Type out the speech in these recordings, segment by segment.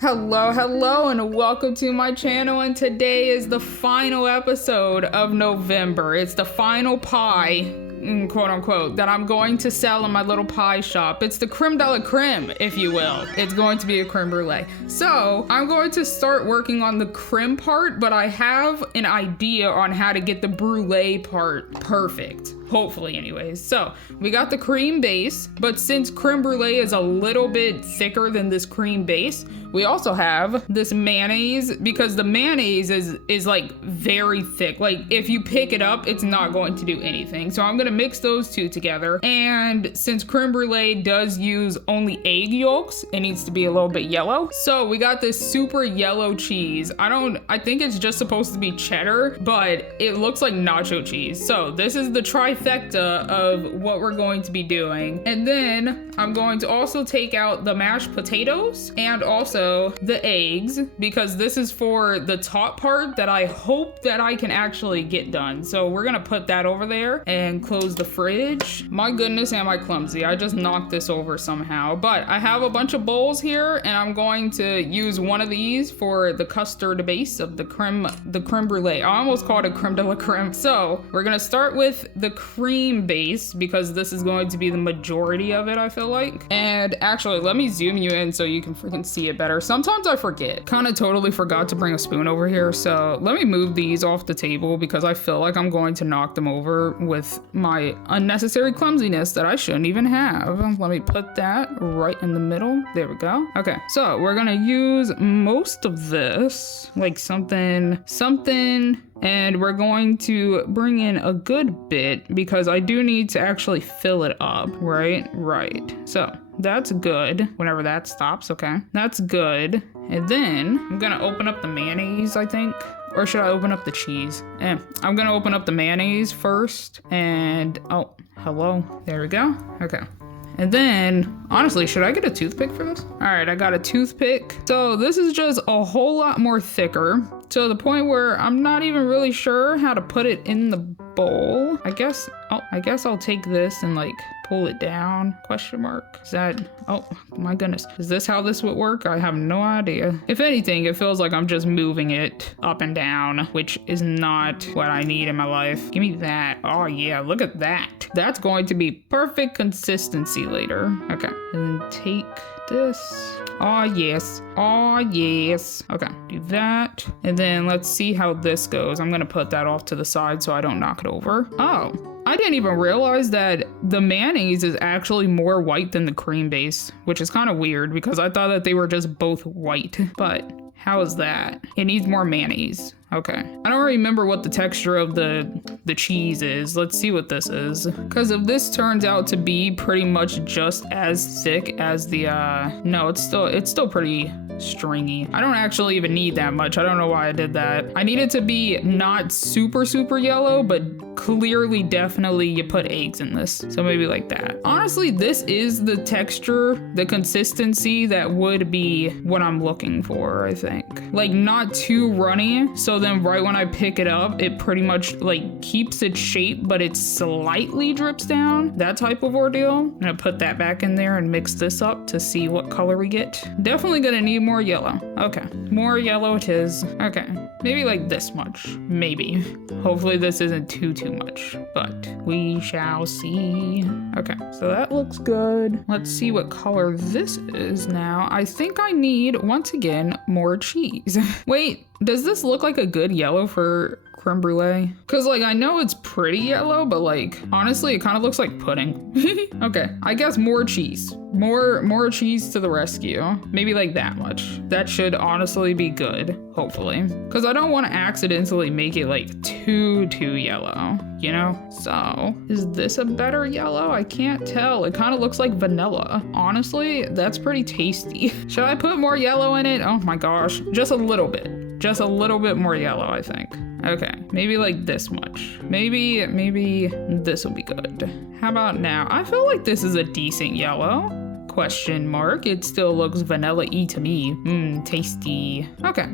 Hello, and welcome to my channel, and today is the final episode of November. It's the final pie, quote unquote, that I'm going to sell in my little pie shop. It's the creme de la creme, if you will. It's going to be a creme brulee. So I'm going to start working on the creme part, but I have an idea on how to get the brulee part perfect. Hopefully anyways. So we got the cream base, but since creme brulee is a little bit thicker than this cream base, we also have this mayonnaise, because the mayonnaise is like very thick. Like if you pick it up, it's not going to do anything. So I'm gonna mix those two together. And since creme brulee does use only egg yolks, it needs to be a little bit yellow. So we got this super yellow cheese. I think it's just supposed to be cheddar, but it looks like nacho cheese. So this is the trifecta of what we're going to be doing. And then I'm going to also take out the mashed potatoes and also the eggs, because this is for the top part that I hope that I can actually get done. So we're gonna put that over there and close the fridge. My goodness, am I clumsy. I just knocked this over somehow. But I have a bunch of bowls here, and I'm going to use one of these for the custard base of the creme brulee. I almost called it creme de la creme. So we're gonna start with the cream base, because this is going to be the majority of it, I feel like. And actually, let me zoom you in so you can freaking see it better. Sometimes I forget. Kind of totally forgot to bring a spoon over here. So let me move these off the table, because I feel like I'm going to knock them over with my unnecessary clumsiness that I shouldn't even have. Let me put that right in the middle. There we go. Okay, so we're gonna use most of this, like something, and we're going to bring in a good bit, because I do need to actually fill it up, right? Right. So that's good. Whenever that stops, okay. That's good. And then I'm gonna open up the mayonnaise, I think. Or should I open up the cheese? I'm gonna open up the mayonnaise first. And, oh, hello. There we go. Okay. And then, honestly, should I get a toothpick for this? All right, I got a toothpick. So this is just a whole lot more thicker, to the point where I'm not even really sure how to put it in the bowl. I guess I'll take this and like pull it down, question mark. Is that, oh my goodness. Is this how this would work? I have no idea. If anything, it feels like I'm just moving it up and down, which is not what I need in my life. Give me that. Oh yeah, look at that. That's going to be perfect consistency later. Okay, and then take this. Oh yes. Oh yes. Okay, do that. And then let's see how this goes. I'm gonna put that off to the side so I don't knock it over. Oh, I didn't even realize that the mayonnaise is actually more white than the cream base, which is kind of weird because I thought that they were just both white. But how is that? It needs more mayonnaise. Okay. I don't remember what the texture of the cheese is. Let's see what this is. Because if this turns out to be pretty much just as thick as the, no, it's still pretty stringy. I don't actually even need that much. I don't know why I did that. I need it to be not super yellow, but clearly definitely you put eggs in this. So maybe like that. Honestly, this is the texture, the consistency that would be what I'm looking for, I think. Like not too runny, so then right when I pick it up, it pretty much like keeps its shape, but it slightly drips down. That type of ordeal. I'm gonna put that back in there and mix this up to see what color we get. Definitely gonna need more yellow. Okay, more yellow it is. Okay, maybe like this much, maybe. Hopefully this isn't too much, but we shall see. Okay, so that looks good. Let's see what color this is now. I think I need, once again, more cheese. Wait, does this look like a good yellow for creme brulee? Because like I know it's pretty yellow, but like honestly it kind of looks like pudding. Okay, I guess more cheese. More cheese to the rescue. Maybe like that much. That should honestly be good, hopefully. Because I don't want to accidentally make it like too yellow, you know? So is this a better yellow? I can't tell. It kind of looks like vanilla. Honestly, that's pretty tasty. Should I put more yellow in it? Oh my gosh, just a little bit. Just a little bit more yellow, I think. Okay, maybe like this much. Maybe this will be good. How about now? I feel like this is a decent yellow. Question mark. It still looks vanilla-y to me. Tasty. Okay.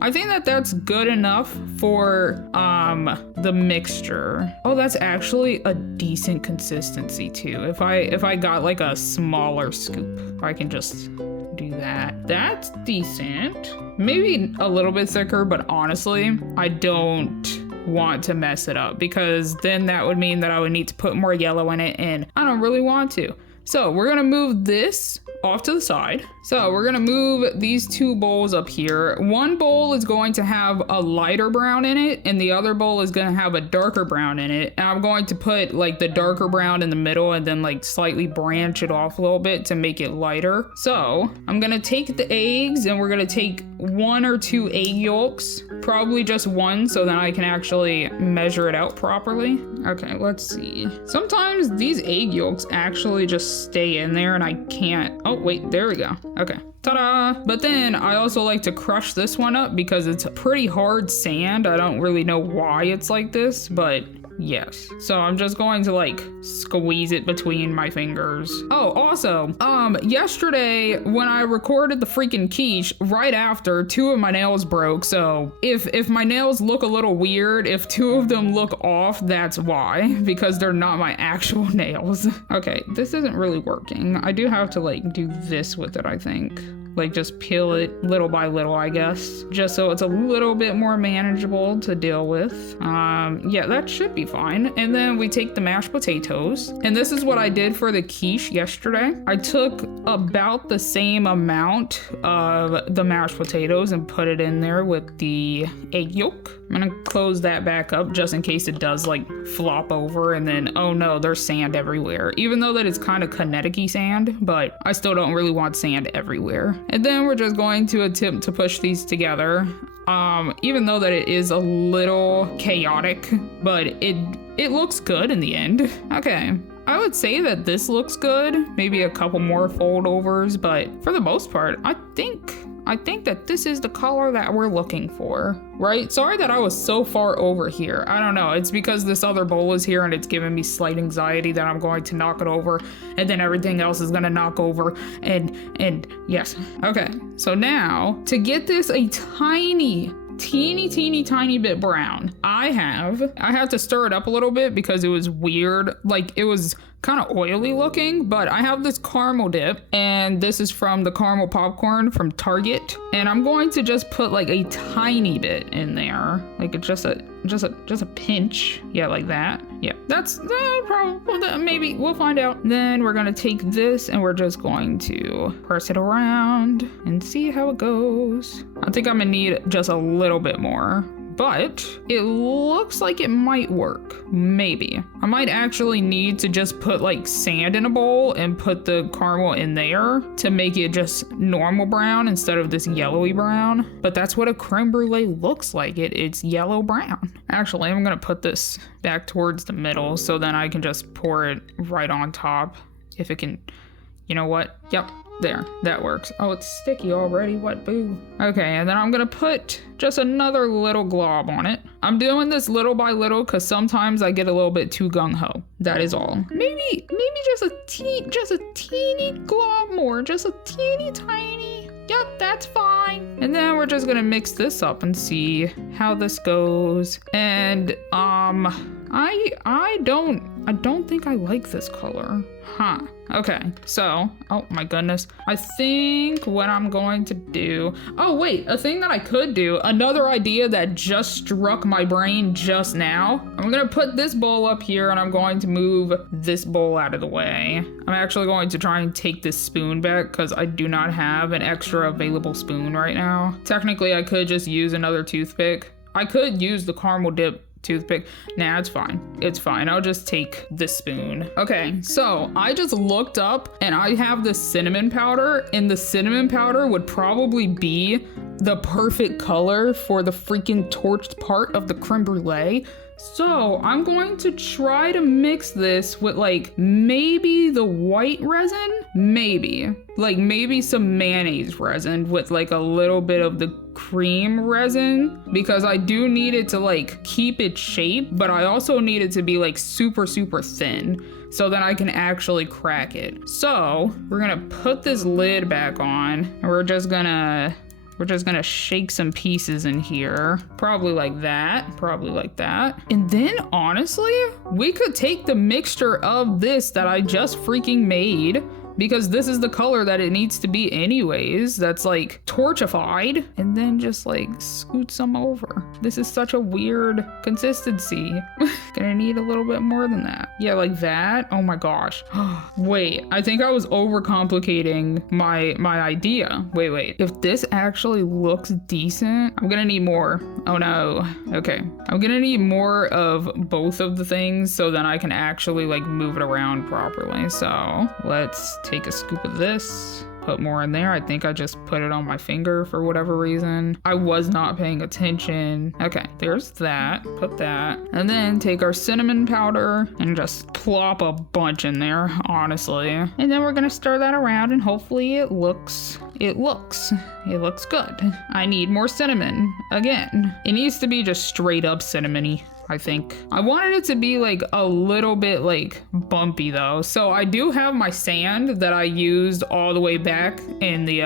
I think that that's good enough for the mixture. Oh, that's actually a decent consistency too. If I got like a smaller scoop, I can just do that. That's decent. Maybe a little bit thicker, but honestly, I don't want to mess it up because then that would mean that I would need to put more yellow in it, and I don't really want to. So we're gonna move this off to the side. So we're gonna move these two bowls up here. One bowl is going to have a lighter brown in it, and the other bowl is gonna have a darker brown in it. And I'm going to put like the darker brown in the middle and then like slightly branch it off a little bit to make it lighter. So I'm gonna take the eggs and we're gonna take 1 or 2 egg yolks, probably just one so that I can actually measure it out properly. Okay, let's see. Sometimes these egg yolks actually just stay in there and I can't. Oh, wait, there we go. Okay. Ta-da! But then I also like to crush this one up because it's a pretty hard sand. I don't really know why it's like this, but yes. So I'm just going to like squeeze it between my fingers. Oh, also, yesterday when I recorded the freaking quiche, right after 2 of my nails broke. So if my nails look a little weird, if 2 of them look off, that's why, because they're not my actual nails. Okay, this isn't really working. I do have to like do this with it, I think. Like just peel it little by little, I guess, just so it's a little bit more manageable to deal with. Yeah, that should be fine. And then we take the mashed potatoes, and this is what I did for the quiche yesterday. I took about the same amount of the mashed potatoes and put it in there with the egg yolk. I'm gonna close that back up just in case it does like flop over and then, oh no, there's sand everywhere. Even though that it's kind of kinetic-y sand, but I still don't really want sand everywhere. And then we're just going to attempt to push these together. Even though that it is a little chaotic, but it looks good in the end. Okay. I would say that this looks good. Maybe a couple more fold overs, but for the most part, I think that this is the color that we're looking for, right? Sorry that I was so far over here. I don't know. It's because this other bowl is here and it's giving me slight anxiety that I'm going to knock it over and then everything else is gonna knock over and yes. Okay, so now to get this a teeny bit brown, I have to stir it up a little bit because it was weird. Like it was kind of oily looking, but I have this caramel dip, and this is from the caramel popcorn from Target, and I'm going to just put like a tiny bit in there, like just a pinch. Yeah, like that. Yeah, that's probably, maybe we'll find out. Then we're gonna take this and we're just going to press it around and see how it goes. I think I'm gonna need just a little bit more, but it looks like it might work. Maybe. I might actually need to just put like sand in a bowl and put the caramel in there to make it just normal brown instead of this yellowy brown. But that's what a creme brulee looks like. It's yellow brown. Actually, I'm gonna put this back towards the middle so then I can just pour it right on top. If it can, you know what? Yep. There, that works. Oh, it's sticky already. What boo? Okay, and then I'm gonna put just another little glob on it. I'm doing this little by little because sometimes I get a little bit too gung-ho. That is all. Maybe just a teeny glob more. Just a teeny tiny. Yep, that's fine. And then we're just gonna mix this up and see how this goes. And I don't think I like this color. Huh. Okay, so, oh my goodness. I think what I'm going to do, oh wait, a thing that I could do, another idea that just struck my brain just now. I'm gonna put this bowl up here and I'm going to move this bowl out of the way. I'm actually going to try and take this spoon back because I do not have an extra available spoon right now. Technically, I could just use another toothpick. I could use the caramel dip toothpick. Nah, it's fine. It's fine. I'll just take this spoon. Okay, so I just looked up and I have the cinnamon powder, and the cinnamon powder would probably be the perfect color for the freaking torched part of the creme brulee. So I'm going to try to mix this with like maybe the white resin, maybe some mayonnaise resin with like a little bit of the cream resin, because I do need it to like keep its shape, but I also need it to be like super thin so that I can actually crack it. So we're gonna put this lid back on and we're just gonna shake some pieces in here. Probably like that. And then honestly, we could take the mixture of this that I just freaking made because this is the color that it needs to be anyways. That's like torchified, and then just like scoot some over. This is such a weird consistency. Gonna need a little bit more than that. Yeah, like that. Oh my gosh. Wait, I think I was overcomplicating my idea. Wait. If this actually looks decent, I'm gonna need more. Oh no. Okay. I'm gonna need more of both of the things so then I can actually like move it around properly. So let's take a scoop of this. Put more in there. I think I just put it on my finger for whatever reason. I was not paying attention. Okay, there's that. Put that. And then take our cinnamon powder and just plop a bunch in there, honestly. And then we're gonna stir that around and hopefully it looks good. I need more cinnamon. Again, it needs to be just straight up cinnamony, I think. I wanted it to be like a little bit like bumpy though. So I do have my sand that I used all the way back in the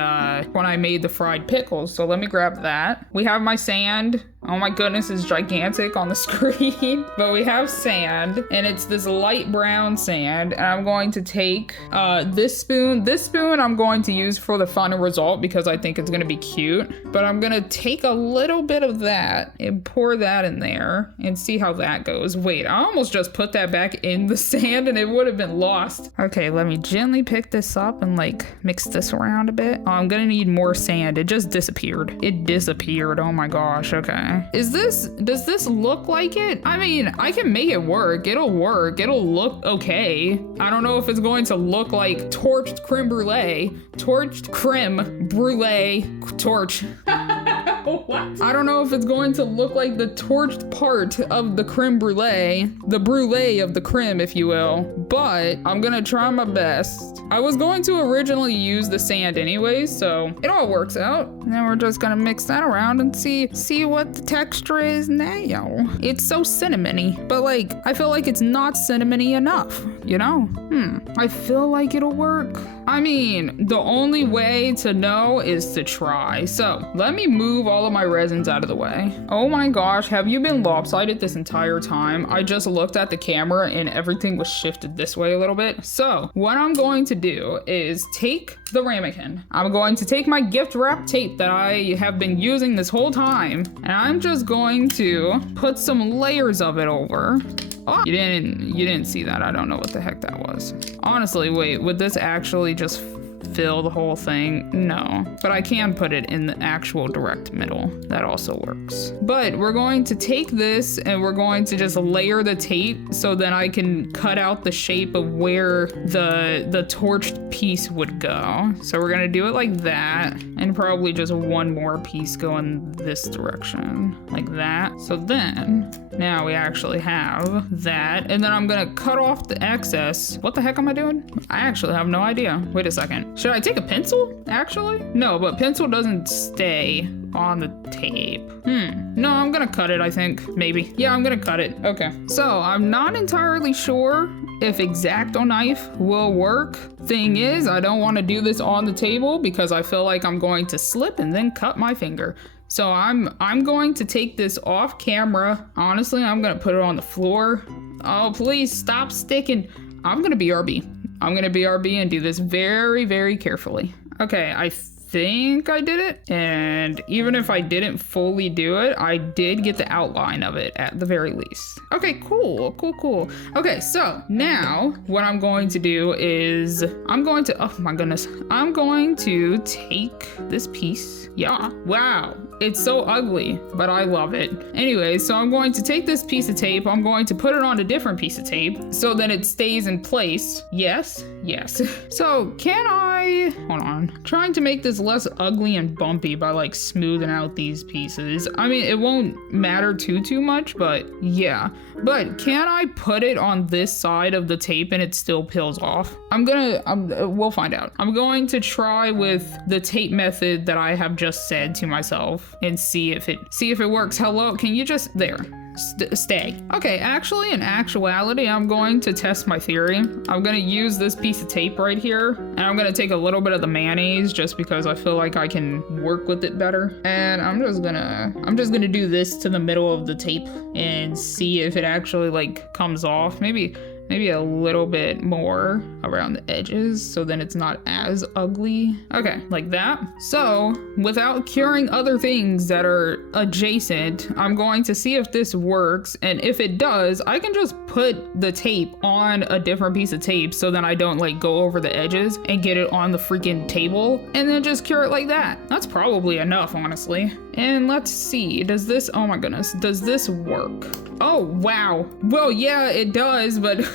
when I made the fried pickles. So let me grab that. We have my sand. Oh my goodness, it's gigantic on the screen. But we have sand, and it's this light brown sand. And I'm going to take this spoon. This spoon I'm going to use for the final result because I think it's gonna be cute. But I'm gonna take a little bit of that and pour that in there and see how that goes. Wait, I almost just put that back in the sand and it would have been lost. Okay, let me gently pick this up and like mix this around a bit. Oh, I'm gonna need more sand. It just disappeared. It disappeared. Oh my gosh. Okay. Does this look like it? I mean, I can make it work. It'll work. It'll look okay. I don't know if it's going to look like torched creme brulee. Torched creme brulee torch. What? I don't know if it's going to look like the torched part of the creme brulee, the brulee of the creme, if you will, but I'm gonna try my best. I was going to originally use the sand anyways, so it all works out. And then we're just gonna mix that around and see what the texture is now. It's so cinnamony, but like, I feel like it's not cinnamony enough, you know? I feel like it'll work. I mean, the only way to know is to try. So let me move all of my resins out of the way. Oh my gosh, have you been lopsided this entire time? I just looked at the camera and everything was shifted this way a little bit. So what I'm going to do is take the Ramekin. I'm going to take my gift wrap tape that I have been using this whole time, and I'm just going to put some layers of it over. Oh, you didn't see that. I don't know what the heck that was. Honestly, wait, would this actually just fill the whole thing? No, but I can put it in the actual direct middle. That also works. But we're going to take this and we're going to just layer the tape so then I can cut out the shape of where the torched piece would go. So we're gonna do it like that, and probably just one more piece go in this direction, like that. So then, now we actually have that, and then I'm gonna cut off the excess. What the heck am I doing? I actually have no idea. Wait a second. Should I take a pencil, actually? No, but pencil doesn't stay on the tape. No, I'm gonna cut it, I think. Maybe. Yeah, I'm gonna cut it. Okay. So I'm not entirely sure if X-Acto knife will work. Thing is, I don't want to do this on the table because I feel like I'm going to slip and then cut my finger. So I'm going to take this off camera. Honestly, I'm gonna put it on the floor. Oh, please stop sticking. I'm gonna BRB. I'm gonna BRB and do this very, very carefully. Okay, I think I did it, and even if I didn't fully do it, I did get the outline of it at the very least. Okay, cool. Okay, so now what I'm going to do is I'm going to take this piece. Yeah, wow, it's so ugly, but I love it. Anyway, so I'm going to take this piece of tape, I'm going to put it on a different piece of tape so that it stays in place. Yes. So can I, hold on, trying to make this less ugly and bumpy by like smoothing out these pieces. I mean, it won't matter too much, but yeah. But can I put it on this side of the tape and it still peels off? We'll find out. I'm going to try with the tape method that I have just said to myself and see if it works. Hello, can you just, there. Stay. Okay, actually, in actuality, I'm going to test my theory. I'm gonna use this piece of tape right here, and I'm gonna take a little bit of the mayonnaise just because I feel like I can work with it better. And I'm just gonna do this to the middle of the tape and see if it actually like comes off. Maybe maybe a little bit more around the edges so then it's not as ugly. Okay, like that. So without curing other things that are adjacent, I'm going to see if this works, and if it does, I can just put the tape on a different piece of tape so then I don't like go over the edges and get it on the freaking table, and then just cure it like that. That's probably enough, honestly. And let's see, does this, oh my goodness, does this work? Oh wow, well yeah it does, but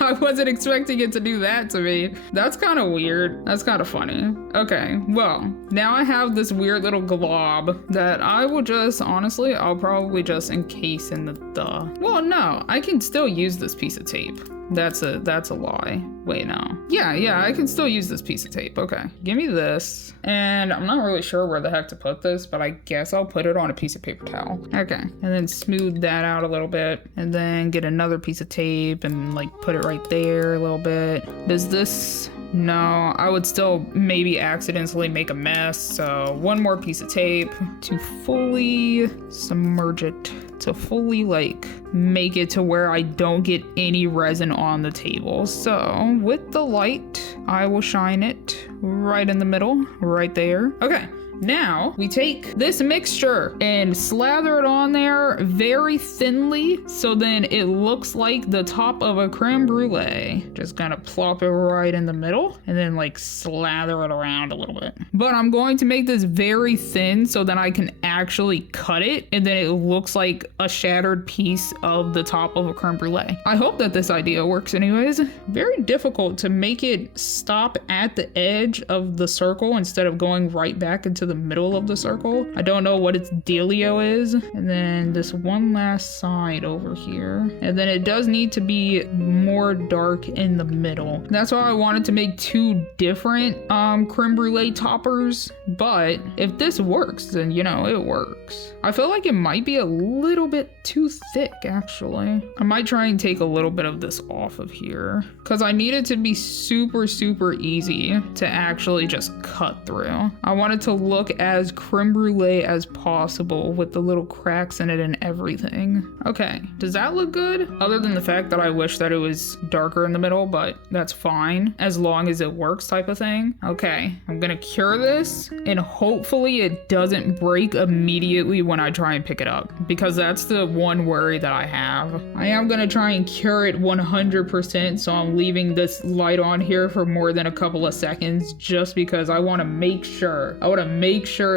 I wasn't expecting it to do that to me. That's kind of weird. That's kind of funny. Okay, well, now I have this weird little glob that I will just, honestly, I'll probably just encase in well, no, I can still use this piece of tape. That's a lie. Wait, no. Yeah, I can still use this piece of tape. Okay, give me this. And I'm not really sure where the heck to put this, but I guess I'll put it on a piece of paper towel. Okay, and then smooth that out a little bit, and then get another piece of tape and like put it right there a little bit. Does this... No, I would still maybe accidentally make a mess. So one more piece of tape to fully submerge it, to fully like make it to where I don't get any resin on the table. So with the light, I will shine it right in the middle, right there. Okay. Now we take this mixture and slather it on there very thinly so then it looks like the top of a creme brulee. Just kind of plop it right in the middle and then like slather it around a little bit. But I'm going to make this very thin so that I can actually cut it and then it looks like a shattered piece of the top of a creme brulee. I hope that this idea works anyways. Very difficult to make it stop at the edge of the circle instead of going right back into the middle of the circle. I don't know what its dealio is. And then this one last side over here. And then it does need to be more dark in the middle. That's why I wanted to make two different creme brulee toppers. But if this works, then you know, it works. I feel like it might be a little bit too thick actually. I might try and take a little bit of this off of here because I need it to be super easy to actually just cut through. I want it to look as creme brulee as possible with the little cracks in it and everything. Okay, does that look good? Other than the fact that I wish that it was darker in the middle, but that's fine as long as it works type of thing. Okay, I'm gonna cure this and hopefully it doesn't break immediately when I try and pick it up because that's the one worry that I have. I am gonna try and cure it 100%, so I'm leaving this light on here for more than a couple of seconds just because I want to make sure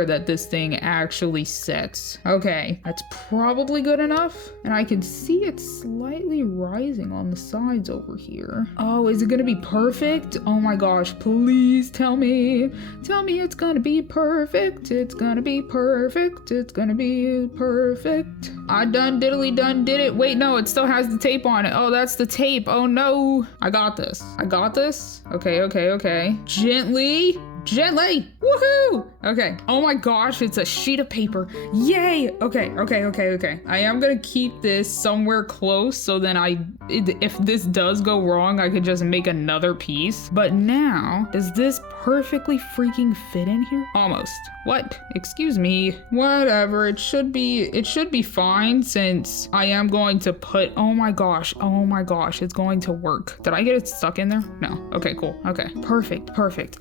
that this thing actually sets. Okay, that's probably good enough. And I can see it slightly rising on the sides over here. Oh, is it gonna be perfect? Oh my gosh, please tell me it's gonna be perfect. It's gonna be perfect. It's gonna be perfect. I done diddly done did it. Wait, no, it still has the tape on it. Oh, that's the tape. Oh no. I got this. Okay. Gently. Woohoo! Okay. Oh my gosh, it's a sheet of paper. Yay! Okay. I am gonna keep this somewhere close so then if this does go wrong, I could just make another piece. But now, does this perfectly freaking fit in here? Almost. What? Excuse me. Whatever. It should be fine since I am going to put, oh my gosh, it's going to work. Did I get it stuck in there? No. Okay, cool. Okay. Perfect.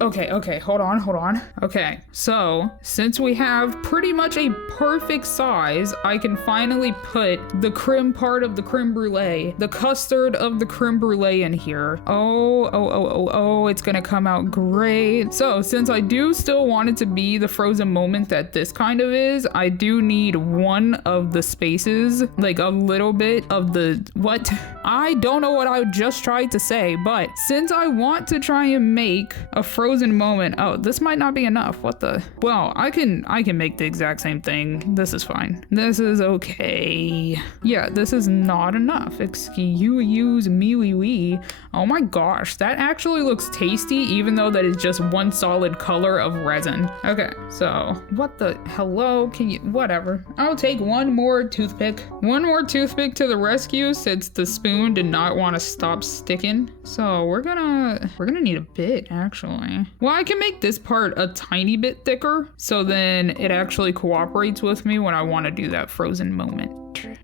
Okay, hold on. Okay, so since we have pretty much a perfect size, I can finally put the creme part of the creme brulee, the custard of the creme brulee in here. Oh, it's gonna come out great. So since I do still want it to be the frozen moment that this kind of is, I do need one of the spaces, like a little bit of the, what? I don't know what I just tried to say, but since I want to try and make a frozen moment, oh, this might not be enough. What the? Well, I can make the exact same thing. This is fine. This is okay. Yeah, this is not enough. Excuse me. Oh my gosh, that actually looks tasty, even though that is just one solid color of resin. Okay, so what the hello? Can you whatever? I'll take one more toothpick to the rescue since the spoon did not want to stop sticking. So we're gonna need a bit actually. Well, I can make this part a tiny bit thicker so then it actually cooperates with me when I want to do that frozen moment.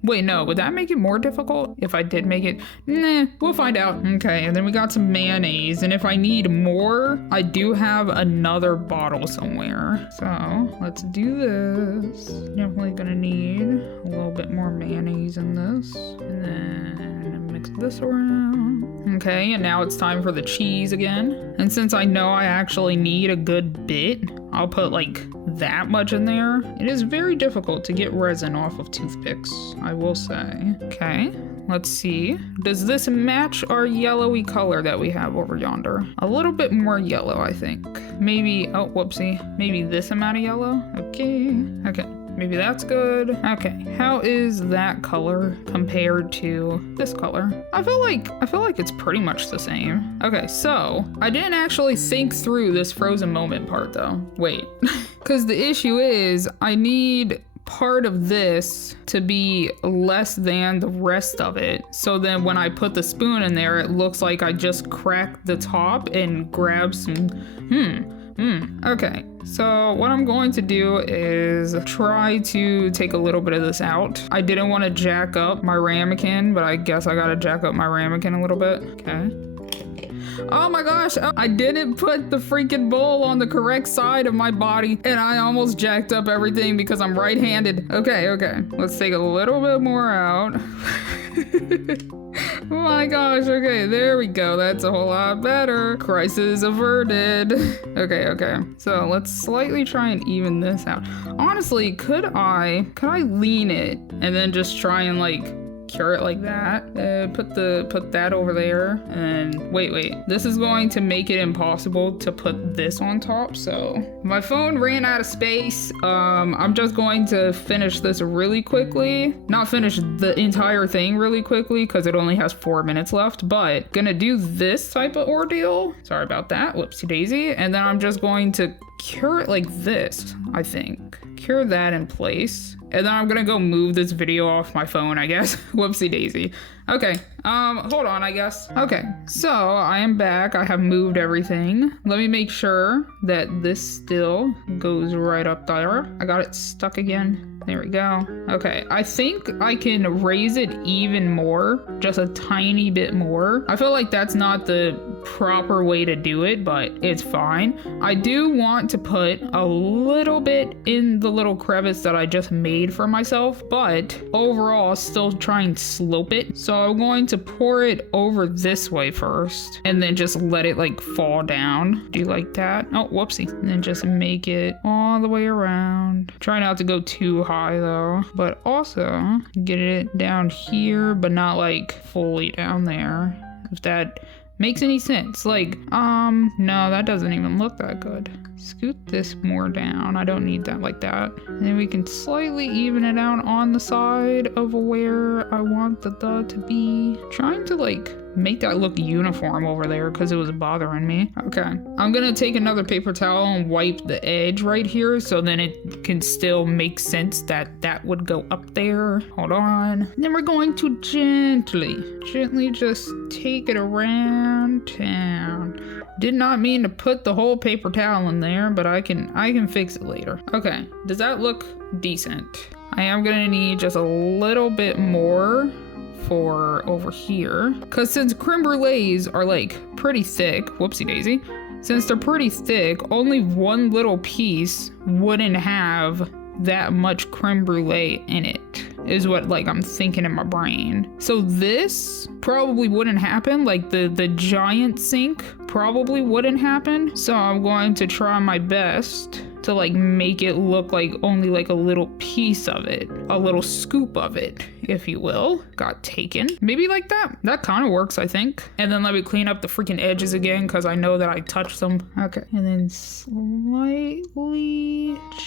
Wait, no, would that make it more difficult if I did make it? Nah, we'll find out. Okay, and then we got some mayonnaise, and if I need more, I do have another bottle somewhere. So let's do this. Definitely gonna need a little bit more mayonnaise in this, and then mix this around. Okay, and now it's time for the cheese again. And since I know I actually need a good bit, I'll put like that much in there. It is very difficult to get resin off of toothpicks, I will say. Okay, let's see. Does this match our yellowy color that we have over yonder? A little bit more yellow, I think. Maybe, oh, whoopsie. Maybe this amount of yellow? Okay, okay. Maybe that's good. Okay, how is that color compared to this color? I feel like it's pretty much the same. Okay, so I didn't actually think through this frozen moment part though. Wait, because the issue is I need part of this to be less than the rest of it. So then when I put the spoon in there, it looks like I just cracked the top and grabbed some, okay, so what I'm going to do is try to take a little bit of this out. I didn't want to jack up my ramekin, but I guess I gotta jack up my ramekin a little bit. Okay. Oh my gosh, I didn't put the freaking bowl on the correct side of my body, and I almost jacked up everything because I'm right-handed. Okay, let's take a little bit more out. Oh my gosh, okay, there we go. That's a whole lot better. Crisis averted. Okay, so let's slightly try and even this out. Honestly, could I lean it and then just try and like cure it like that? Put that over there, and wait, this is going to make it impossible to put this on top. So my phone ran out of space. I'm just going to finish this really quickly, not finish the entire thing really quickly because it only has 4 minutes left, but gonna do this type of ordeal. Sorry about that, whoopsie daisy. And then I'm just going to cure it like this, I think. Cure that in place. And then I'm gonna go move this video off my phone, I guess. Whoopsie daisy. Okay, hold on, I guess. Okay, so I am back. I have moved everything. Let me make sure that this still goes right up there. I got it stuck again. There we go. Okay, I think I can raise it even more, just a tiny bit more. I feel like that's not the proper way to do it, but it's fine. I do want to put a little bit in the little crevice that I just made for myself, but overall still try and slope it. So I'm going to pour it over this way first and then just let it like fall down. Do you like that? Oh, whoopsie. And then just make it all the way around. Try not to go too high though, but also get it down here, but not like fully down there. If that makes any sense. Like, no, that doesn't even look that good. Scoot this more down. I don't need that like that. And then we can slightly even it out on the side of where I want the to be. Trying to like make that look uniform over there because it was bothering me. Okay, I'm gonna take another paper towel and wipe the edge right here so then it can still make sense that that would go up there. Hold on. And then we're going to gently just take it around town. Did not mean to put the whole paper towel in there, but I can fix it later. Okay, does that look decent? I am gonna need just a little bit more for over here, because since creme brulees are like pretty thick, whoopsie daisy, since they're pretty thick, only one little piece wouldn't have that much creme brulee in it, is what like I'm thinking in my brain. So this probably wouldn't happen, like the giant sink probably wouldn't happen. So I'm going to try my best to like make it look like only like a little piece of it, a little scoop of it, if you will, got taken. Maybe like that. That kind of works, I think. And then let me clean up the freaking edges again because I know that I touched them. Okay. And then slightly,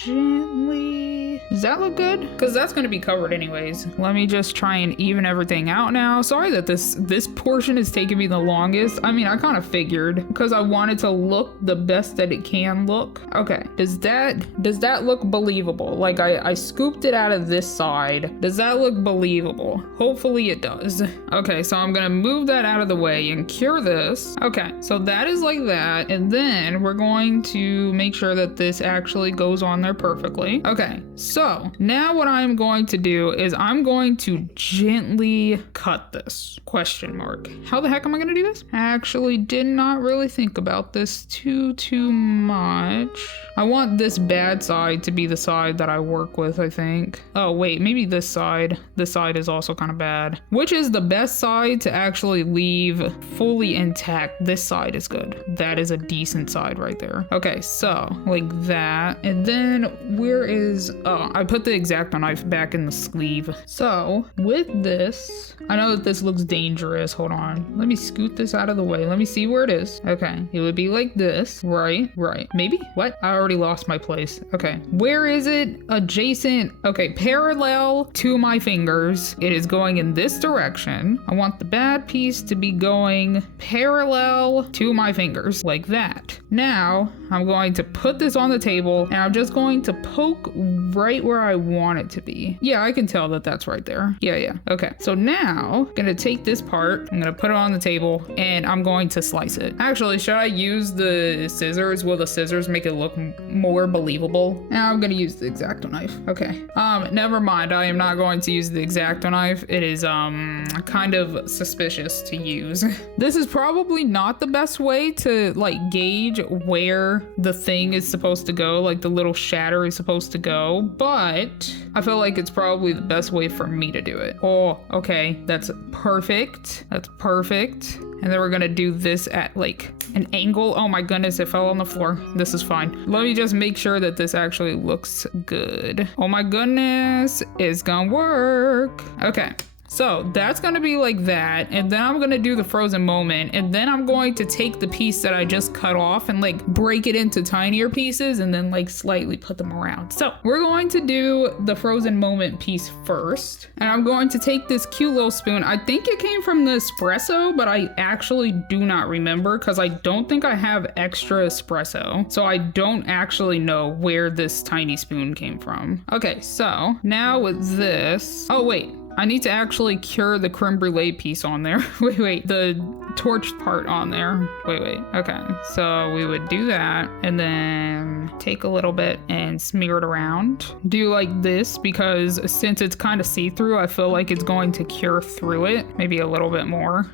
gently. Does that look good? Because that's going to be covered anyways. Let me just try and even everything out now. Sorry that this portion is taking me the longest. I mean, I kind of figured because I wanted to look the best that it can look. Okay. Does that look believable? Like I scooped it out of this side. Does that look believable? Hopefully it does. Okay, so I'm gonna move that out of the way and cure this. Okay, so that is like that. And then we're going to make sure that this actually goes on there perfectly. Okay, so So now what I'm going to do is I'm going to gently cut this. Question mark. How the heck am I going to do this? I actually did not really think about this too much. I want this bad side to be the side that I work with, I think. Oh, wait, maybe this side. This side is also kind of bad. Which is the best side to actually leave fully intact? This side is good. That is a decent side right there. Okay, so like that. And then where is... Oh, I put the X-Acto knife back in the sleeve. So with this, I know that this looks dangerous. Hold on. Let me scoot this out of the way. Let me see where it is. Okay, it would be like this. Right. Maybe? What? I already lost my place. Okay, where is it? Adjacent. Okay, parallel to my fingers. It is going in this direction. I want the bad piece to be going parallel to my fingers, like that. Now, I'm going to put this on the table, and I'm just going to poke right where I want it to be. Yeah, I can tell that that's right there. Yeah. Okay, so now, I'm gonna take this part, I'm gonna put it on the table, and I'm going to slice it. Actually, should I use the scissors? Will the scissors make it look more believable? Now I'm gonna use the X-Acto knife. Okay, never mind. I am not going to use the X-Acto knife. It is, kind of suspicious to use. This is probably not the best way to, like, gauge where the thing is supposed to go, like the little shatter is supposed to go, but I feel like it's probably the best way for me to do it. Oh, okay, that's perfect. That's perfect. And then we're gonna do this at like an angle. Oh my goodness, it fell on the floor. This is fine. Let me just make sure that this actually looks good. Oh my goodness, it's gonna work. Okay. So that's gonna be like that, and then I'm gonna do the frozen moment, and then I'm going to take the piece that I just cut off and like break it into tinier pieces and then like slightly put them around. So we're going to do the frozen moment piece first, and I'm going to take this cute little spoon. I think it came from the espresso, but I actually do not remember because I don't think I have extra espresso, so I don't actually know where this tiny spoon came from. Okay, so now with this, oh wait, I need to actually cure the creme brulee piece on there. wait, the torched part on there. Wait, okay. So we would do that and then take a little bit and smear it around. Do like this because since it's kind of see-through, I feel like it's going to cure through it. Maybe a little bit more.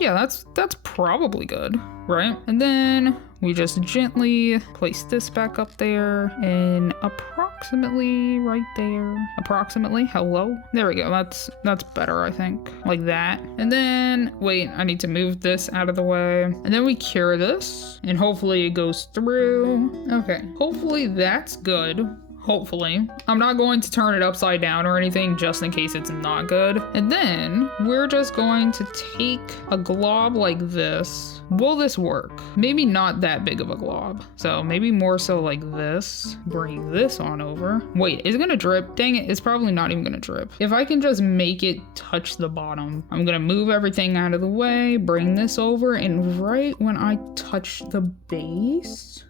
Yeah, that's probably good, right? And then we just gently place this back up there and approximately right there. Approximately, hello? There we go, that's better, I think. Like that. And then, wait, I need to move this out of the way. And then we cure this and hopefully it goes through. Okay, hopefully that's good. Hopefully. I'm not going to turn it upside down or anything just in case it's not good. And then we're just going to take a glob like this. Will this work? Maybe not that big of a glob. So maybe more so like this. Bring this on over. Wait, is it gonna drip? Dang it, it's probably not even gonna drip. If I can just make it touch the bottom. I'm gonna move everything out of the way, bring this over, and right when I touch the base,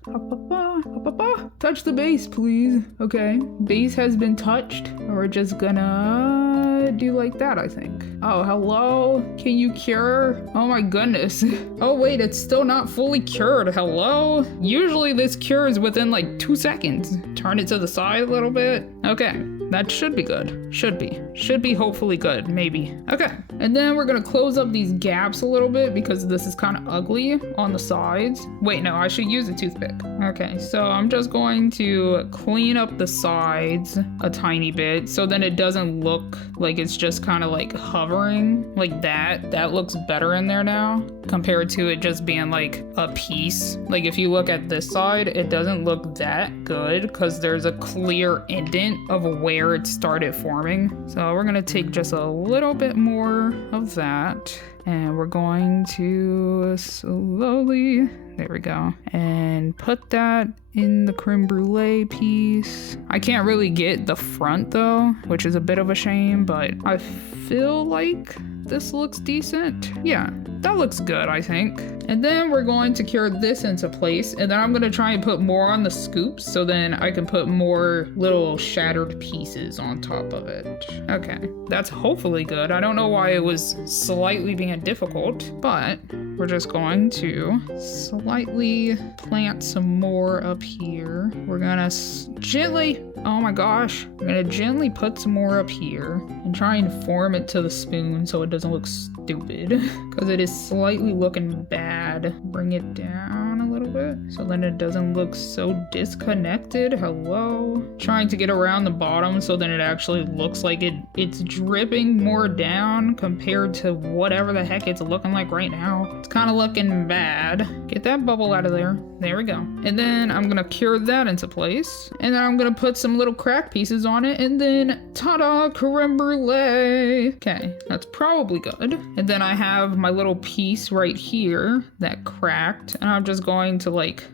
touch the base, please. Okay, base has been touched. We're just gonna do like that, I think. Oh, hello? Can you cure? Oh my goodness. Oh wait, it's still not fully cured. Hello? Usually this cures within like 2 seconds. Turn it to the side a little bit. Okay, that should be good. Should be hopefully good, maybe. Okay, and then we're gonna close up these gaps a little bit because this is kind of ugly on the sides. Wait, no, I should use a toothpick. Okay, so I'm just going to clean up the sides a tiny bit so then it doesn't look like it's just kind of like hovering like that. That looks better in there now compared to it just being like a piece. Like if you look at this side, it doesn't look that good because there's a clear indent of where it started forming. So we're gonna take just a little bit more of that and we're going to slowly, there we go, and put that in the creme brulee piece. I can't really get the front though, which is a bit of a shame, but I feel like this looks decent. Yeah, that looks good, I think. And then we're going to cure this into place, and then I'm gonna try and put more on the scoops so then I can put more little shattered pieces on top of it. Okay, that's hopefully good. I don't know why it was slightly being difficult, but we're just going to slightly plant some more of up here. We're gonna gently, oh my gosh, we're gonna gently put some more up here and try and form it to the spoon so it doesn't look stupid because it is slightly looking bad. Bring it down a little bit so then it doesn't look so disconnected. Hello. Trying to get around the bottom so then it actually looks like it's dripping more down compared to whatever the heck it's looking like right now. It's kind of looking bad. Get that bubble out of there. There we go. And then I'm gonna cure that into place. And then I'm gonna put some little crack pieces on it. And then ta-da, creme brulee. Okay, that's probably good. And then I have my little piece right here that cracked. And I'm just going to like,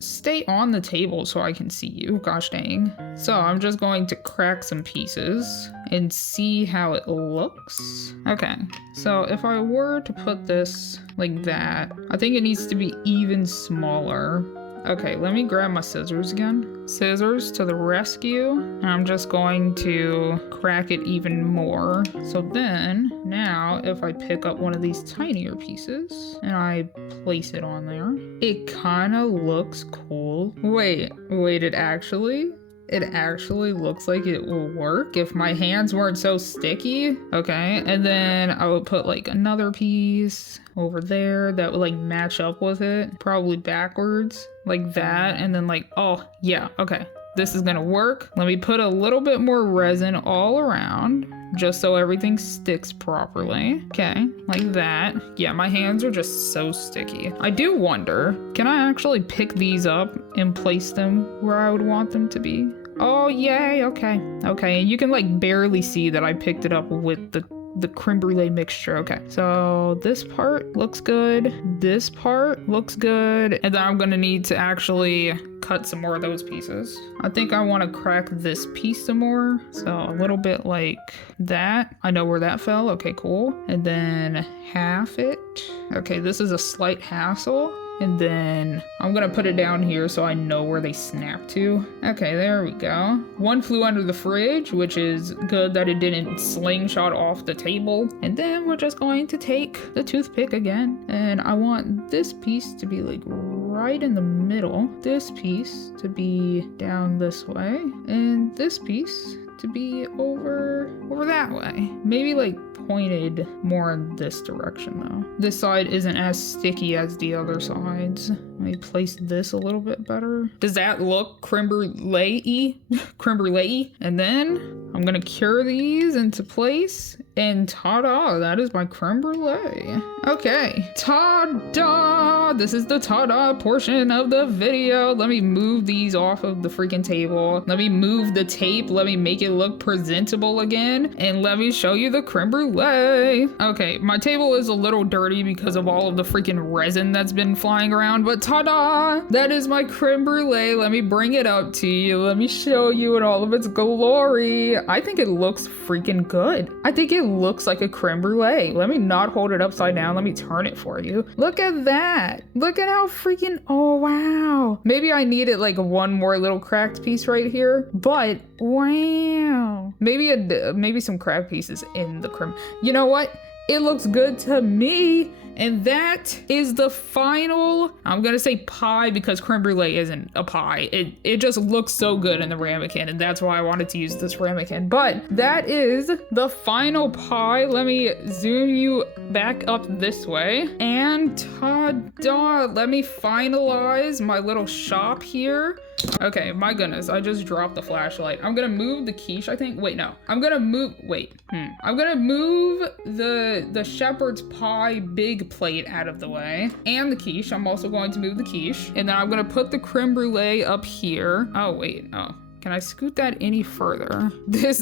stay on the table so I can see you. Gosh dang. So I'm just going to crack some pieces and see how it looks. Okay, so if I were to put this like that, I think it needs to be even smaller. Okay, let me grab my scissors again. Scissors to the rescue. And I'm just going to crack it even more. So then, now if I pick up one of these tinier pieces and I place it on there, it kind of looks cool. Wait, it actually looks like it will work if my hands weren't so sticky. Okay, and then I would put like another piece over there that would like match up with it, probably backwards like that, and then like, oh yeah, okay, this is gonna work. Let me put a little bit more resin all around just so everything sticks properly. Okay, like that. Yeah, my hands are just so sticky. I do wonder, can I actually pick these up and place them where I would want them to be? Oh, yay, okay. Okay, and you can like barely see that I picked it up with the creme brulee mixture. Okay, so this part looks good. This part looks good. And then I'm gonna need to actually cut some more of those pieces. I think I want to crack this piece some more. So a little bit like that. I know where that fell. Okay, cool. And then half it. Okay, this is a slight hassle. And then I'm gonna put it down here so I know where they snap to. Okay, there we go. One flew under the fridge, which is good that it didn't slingshot off the table. And then we're just going to take the toothpick again. And I want this piece to be like right in the middle. This piece to be down this way. And this piece to be over that way. Maybe like pointed more in this direction though. This side isn't as sticky as the other sides. Let me place this a little bit better. Does that look creme brulee-y? Creme brulee? And then I'm gonna cure these into place and ta-da, that is my creme brulee. Okay, ta-da! This is the ta-da portion of the video. Let me move these off of the freaking table. Let me move the tape. Let me make it look presentable again. And let me show you the creme brulee. Okay, my table is a little dirty because of all of the freaking resin that's been flying around, but ta-da! That is my creme brulee. Let me bring it up to you. Let me show you in all of its glory. I think it looks freaking good. I think it looks like a creme brulee. Let me not hold it upside down. Let me turn it for you. Look at that. Look at how freaking, oh wow. Maybe I needed like one more little cracked piece right here, but wow. Maybe some cracked pieces in the creme. You know what? It looks good to me. And that is the final, I'm gonna say pie because creme brulee isn't a pie. It just looks so good in the Ramekin, and that's why I wanted to use this Ramekin. But that is the final pie. Let me zoom you back up this way. And ta-da! Let me finalize my little shop here. Okay, my goodness, I just dropped the flashlight. I'm gonna move the quiche, I think. Wait, no. I'm gonna move, I'm gonna move the shepherd's pie big plate out of the way. And the quiche, I'm also going to move the quiche. And then I'm gonna put the creme brulee up here. Oh, wait, oh. Can I scoot that any further? This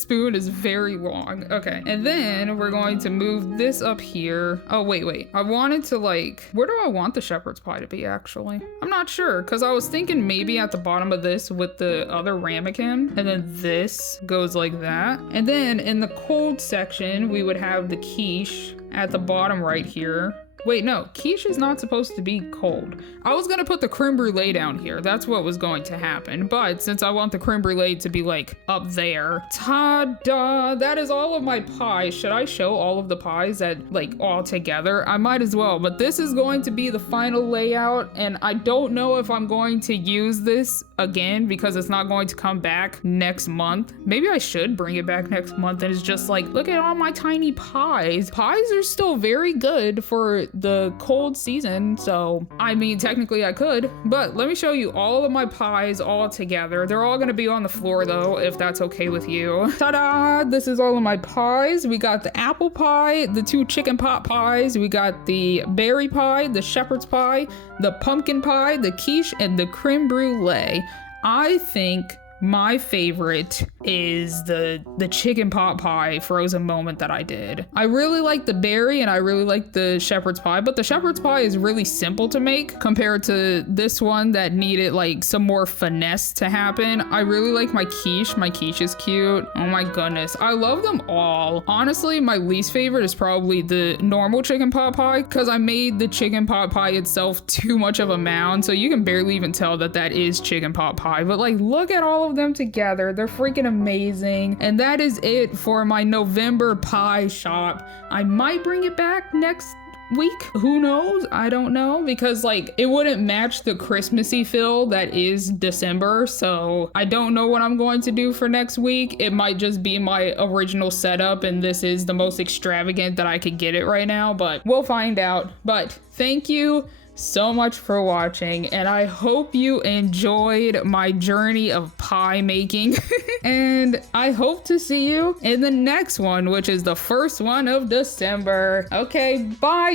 spoon is very long. Okay, and then we're going to move this up here. Oh, wait. I wanted to like, where do I want the shepherd's pie to be actually? I'm not sure, because I was thinking maybe at the bottom of this with the other Ramekin, and then this goes like that. And then in the cold section, we would have the quiche at the bottom right here. Wait, no, quiche is not supposed to be cold. I was gonna put the creme brulee down here. That's what was going to happen. But since I want the creme brulee to be like up there, ta-da! That is all of my pies. Should I show all of the pies that like all together? I might as well, but this is going to be the final layout, and I don't know if I'm going to use this again because it's not going to come back next month. Maybe I should bring it back next month and it's just like, look at all my tiny pies. Pies are still very good for the cold season, so I mean technically I could, but let me show you all of my pies all together. They're all gonna be on the floor though, if that's okay with you. Ta-da! This is all of my pies. We got the apple pie, the 2 chicken pot pies, we got the berry pie, the shepherd's pie, the pumpkin pie, the quiche, and the creme brulee. I think my favorite is the chicken pot pie frozen moment that I did. I really like the berry and I really like the shepherd's pie, but the shepherd's pie is really simple to make compared to this one that needed like some more finesse to happen. I really like my quiche. My quiche is cute. Oh my goodness. I love them all. Honestly, my least favorite is probably the normal chicken pot pie because I made the chicken pot pie itself too much of a mound, so you can barely even tell that that is chicken pot pie. But like, look at all of them together. They're freaking amazing. And that is it for my November pie shop. I might bring it back next week. Who knows? I don't know, because like it wouldn't match the Christmassy feel that is December. So I don't know what I'm going to do for next week. It might just be my original setup and this is the most extravagant that I could get it right now, but we'll find out. But thank you so much for watching, and I hope you enjoyed my journey of pie making. And I hope to see you in the next one, which is the first one of December. Okay, bye.